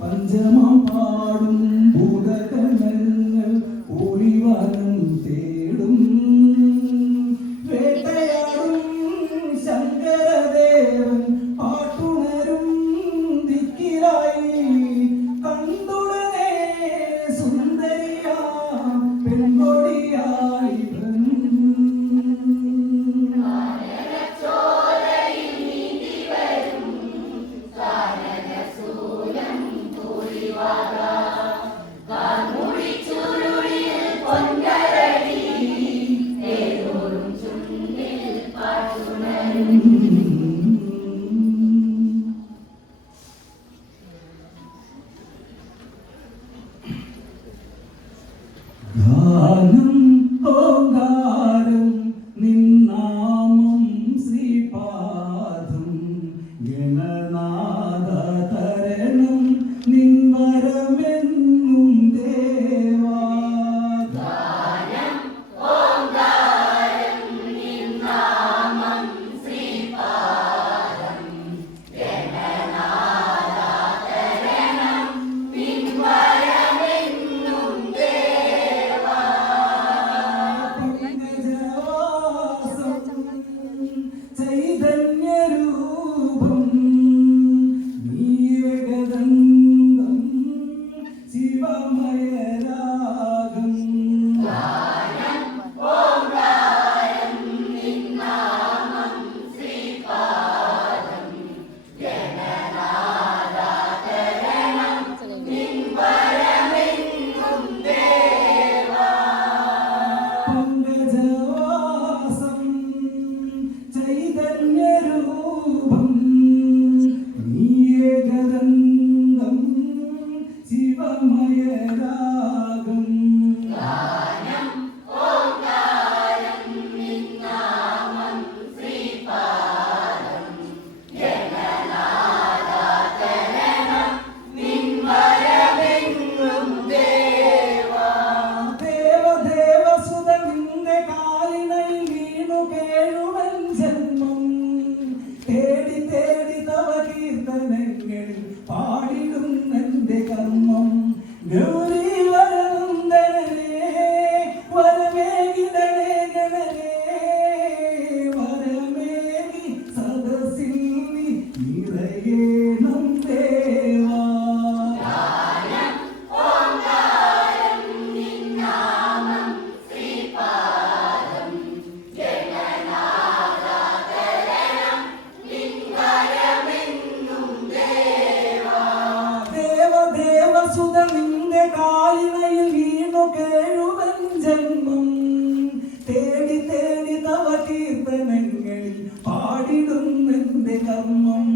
പഞ്ചമം പാടും ഭൂതകണങ്ങൾ ഒളിവനം തേടും വേട്ടയാടും ശങ്കരദേവൻ പാട്ടുണരും ദിക്കിലായി കണ്ടുടനെ സുന്ദരിയാ പെൺകൊടിയായി ഗാനം ഓങ്കാരം നിന്നാമം ശ്രീപാദം ഗണനാഥ തരണം നിൻവരമെന്നും ദേവാ ഗാനം ഓങ്കാരം നിന്നാമം ശ്രീപാദം ഗണനാഥ തരണം നിൻവരമെന്നും ദേവാ ചൈതന്യരൂപം നീയകദന്തം ശിവമയരാഗം ഗാനം ഓങ്കാരം നിന്നാമം ശ്രീപാദം ഗണനാഥ തരണം നിൻവരമെന്നും ദേവാ പങ്കജവാസം ചൈതന്യരൂപം നീയകദന്തം ശിവമയരാഗം ഗാനം ഓങ്കാരം നിന്നാമം ശ്രീപാദം ഗണനാഥ തരണം നിൻവരമെന്നും ദേവാ ദേവദേവസുത നിന്റെ കാലിനയിൽ വീണു കേഴുവൻ ജന്മം തേടി തേടി തവ കീർത്തനങ്ങളിൽ പാടിടും എന്റെ കർമ്മം ഗൗരി വരവന്ദനേ വരമേകിടണേ ഗണനേ വരമേകി സദസ്സിൽ നീ നിറയേണം ദേവാ ഗാനം ഓങ്കാരം നിന്നാമം ശ്രീപാദം ഗണനാഥ തരണം നിൻവരമെന്നും ദേവാ ദേവദേവസുത നിന്റെ കാലിനയിൽ വീണു കേഴുവൻ ജന്മം തേടി തേടി തവ കീർത്തനങ്ങളിൽ പാടിടും എന്റെ കർമ്മം